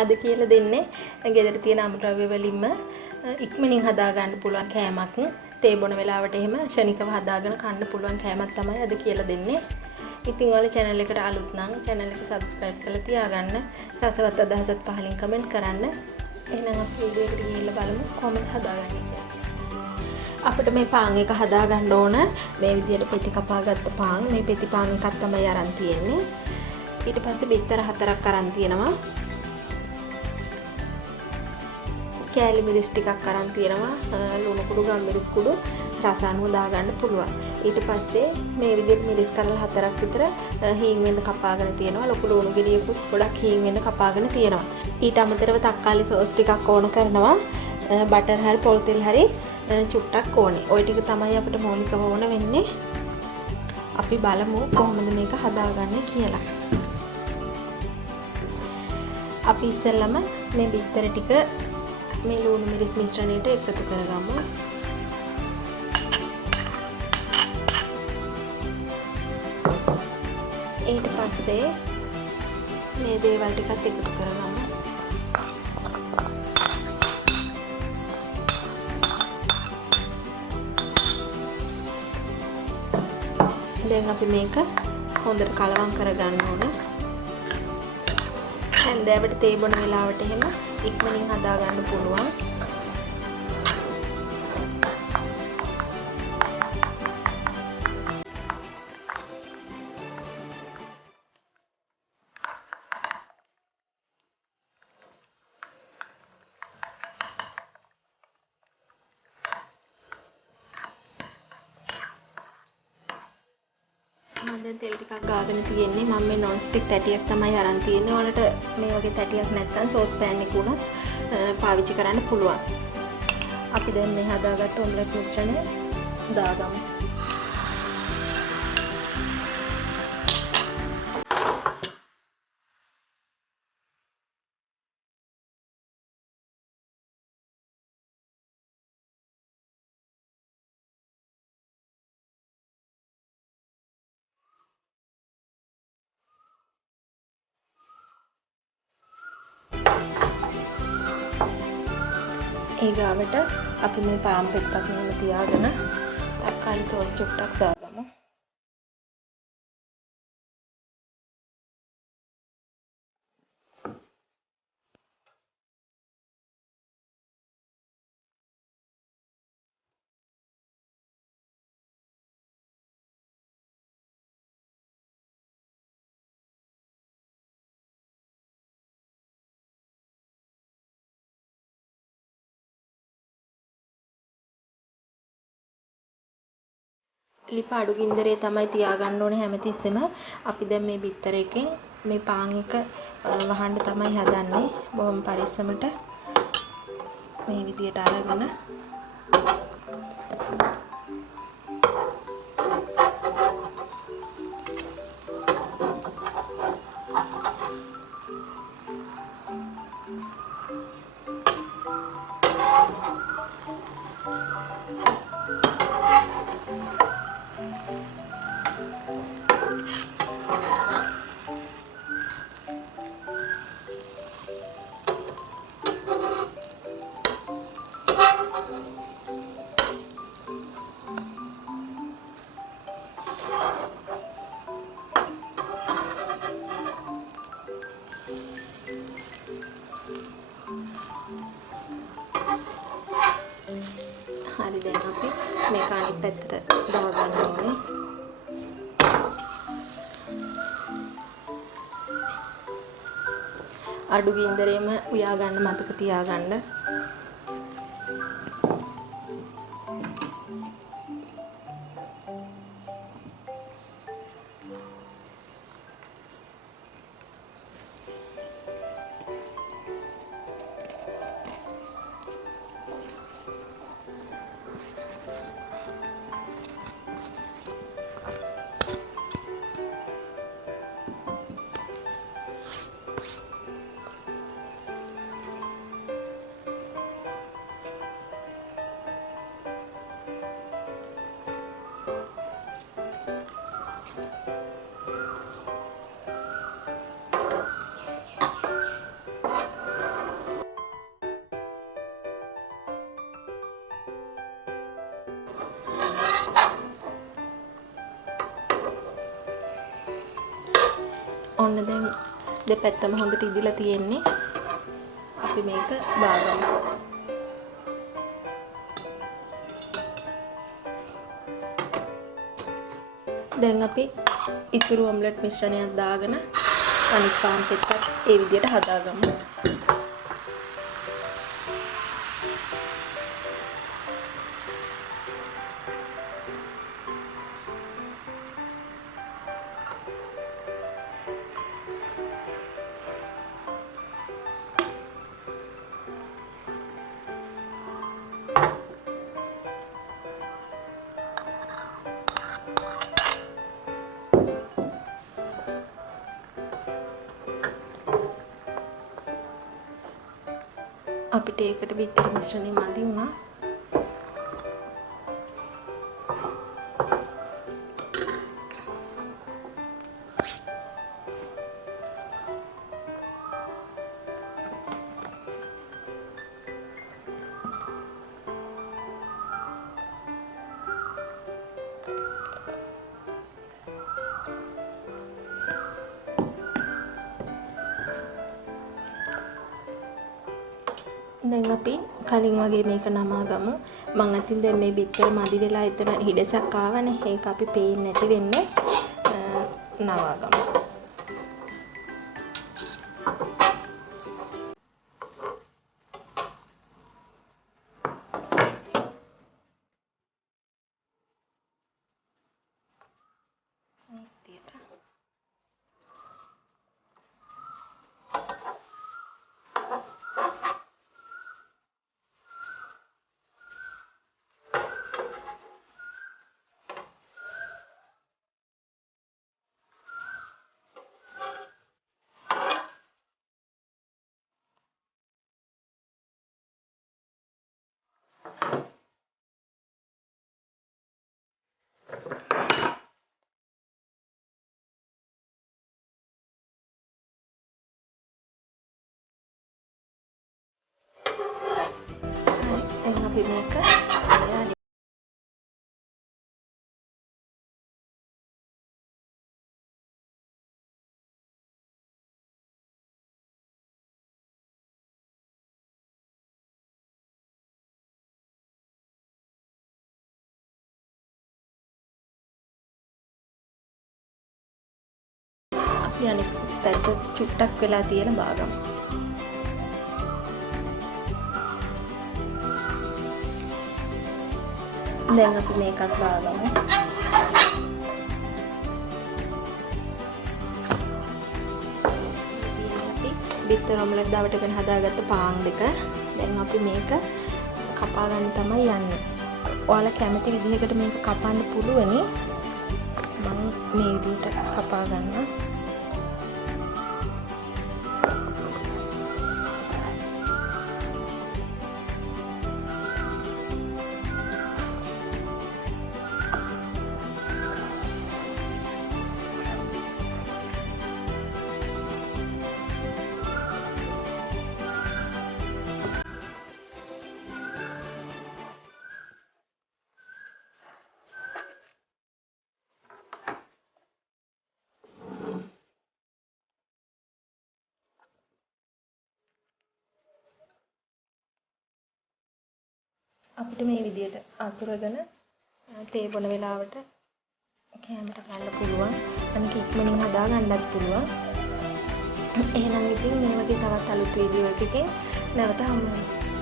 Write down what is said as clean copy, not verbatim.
අද කියලා දෙන්නේ ගෙදර තියෙන අමුද්‍රව්‍ය වලින්ම ඉක්මනින් හදා ගන්න පුළුවන් කෑමක්. තේ බොන වෙලාවට එහෙම ශනිකව හදාගෙන කන්න පුළුවන් කෑමක් තමයි අද කියලා දෙන්නේ. ඉතින් ඔයාලා channel එකට අලුත් නම් channel එක subscribe කරලා තියාගන්න. රසවත් අදහසත් පහලින් comment කරන්න. එහෙනම් අපි වීඩියෝ එකට ගිහිල්ලා බලමු කොහොමද හදාගන්නේ කියලා. අපිට මේ පාන් එක හදා ගන්න ඕන මේ විදිහට පෙති කපාගත්ත පාන්. මේ පෙති පාන් එකක් තමයි අරන් තියෙන්නේ. ඊට පස්සේ බිත්තර 4ක් අරන් තියෙනවා. කෑලි මිරිස් ටිකක් අරන් තියෙනවා. ලුණු කුඩු ගම් මිරිස් කුඩු රස අනුව දාගන්න පුළුවන්. ඊට පස්සේ මේ විදිහට මිරිස් කරලා 4ක් විතර හීන් වෙන්න කපාගෙන තියෙනවා. ලොකු ලුණු ගෙඩියකුත් ගොඩක් හීන් වෙන්න කපාගෙන තියෙනවා. ඊට අමතරව තක්කාලි සෝස් ටිකක් ඕන කරනවා. බටර් හරි පොල් තෙල් හරි චුට්ටක් ඕනේ. ওই ටික තමයි අපිට මූලිකව ඕන වෙන්නේ. අපි බලමු කොහොමද මේක හදාගන්නේ කියලා. අපි ඉස්සෙල්ලම මේ බිත්තර ටික මේ ලුණු මිරිස් මිශ්‍රණයට එකතු කරගමු. ඊට පස්සේ මේ දේවල් ටිකත් එකතු කරගමු. දැන් අපි මේක හොඳට කලවම් කරගන්න ඕනේ. හැන්දෑවට තේ බොන වෙලාවට එහෙම ඉක්මනින් හදා ගන්න පුළුවන්. දැන් තෙල් ටිකක් ගාගෙන තියෙන්නේ. මම මේ non stick තැටියක් තමයි අරන් තියෙන්නේ. ඔයාලට මේ වගේ තැටියක් නැත්නම් සෝස් පෑන් එක උනත් පාවිච්චි කරන්න පුළුවන්. අපි දැන් මේ හදාගත්ත ඔම්ලට් මිශ්‍රණය දාගමු. ඒ ගාවට අපි මේ පාන් පෙත්තක් මෙහෙම තියාගෙන තක්කාලි සෝස් චුට්ටක් දාගමු. ලිප අඩු ගින්දරේ තමයි තියාගන්න ඕනේ හැමතිස්සෙම. අපි දැන් මේ බිත්තර එකෙන් මේ පාන් එක වහන්න තමයි හදන්නේ. බොහොම පරිස්සමට මේ විදියට අරගෙන හරි දැන් අපි මේක අනිත් පැත්තට දාගන්න ඕනේ. අඩු ගින්දරේම උයා ගන්න මතක තියාගන්න. ඔන්න දැන් දෙපැත්තම හොඳට ඉදිලා තියෙන්නේ. අපි මේක බාගමු. දැන් අපි ඉතුරු ඔම්ලට් මිශ්‍රණයක් දාගෙන අනිත් පාන් පෙත්තත් ඒ විදිහට හදාගමු. අපිට ඒකට බිත්තර මිශ්‍රණය මදි වුණා. දැන් අපි කලින් වගේ මේක නමා ගමු. මම අතින් දැන් මේ බිත්තර මදි වෙලා එතන හිඩසක් ආවනේ. ඒක අපි පේන්නේ නැති වෙන්නේ නවා ගමු. දැන් අපි මේක අපි අනිත් පැත්ත චුට්ටක් වෙලා තියෙන බාගමු. දැන් අපි මේකත් බාගමු. බිත්තර ඔම්ලට් දවට වෙන හදාගත්ත පාන් දෙක. දැන් අපි මේක කපා ගන්න තමයි යන්නේ. ඔයාලා කැමති විදිහකට මේක කපන්න පුළුවනි. මම මේ විදිහට කපා ගන්නවා. අපිට මේ විදිහට අසුරගෙන තේ බොන වෙලාවට කැමරට ගන්න පුළුවන්. අනික ඉක්මනින් හදා ගන්නත් පුළුවන්. එහෙනම් ඉතින් මේ වගේ තවත් අලුත් වීඩියෝ එකකින් නැවත හමු වෙනවා.